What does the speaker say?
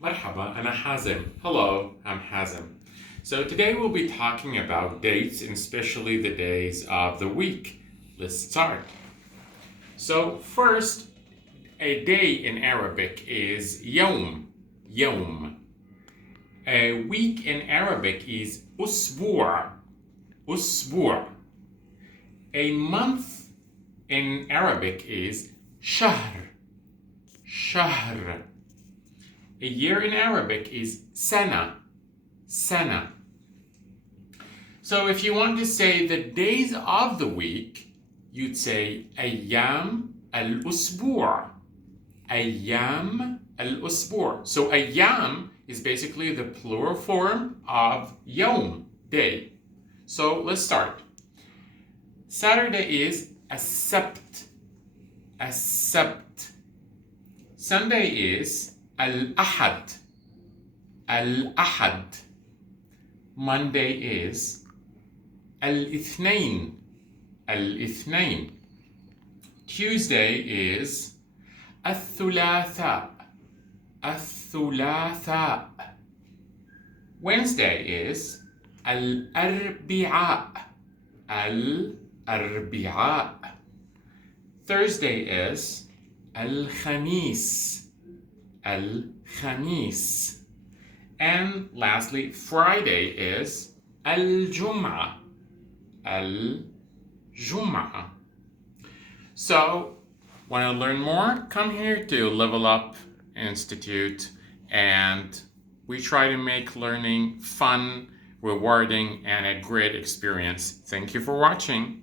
مرحبا, أنا حازم. Hello, I'm Hazem. So today we'll be talking about dates and especially the days of the week. Let's start. So first, a day in Arabic is يوم. يوم. A week in Arabic is أسبوع. أسبوع. A month in Arabic is شهر. شهر. A year in Arabic is sana. Sana. So if you want to say the days of the week, you'd say أيام الأسبوع. أيام الأسبوع. So أيام is basically the plural form of يوم, day. So let's start. Saturday is السبت. السبت. Sunday is الأحد. الأحد. Monday is الاثنين. الاثنين. Tuesday is الثلاثاء. الثلاثاء. Wednesday is الأربعاء. الأربعاء. Thursday is الخميس. الخميس. And lastly, Friday is الجمعة. الجمعة. So, want to learn more? Come here to Level Up Institute, and we try to make learning fun, rewarding, and a great experience. Thank you for watching.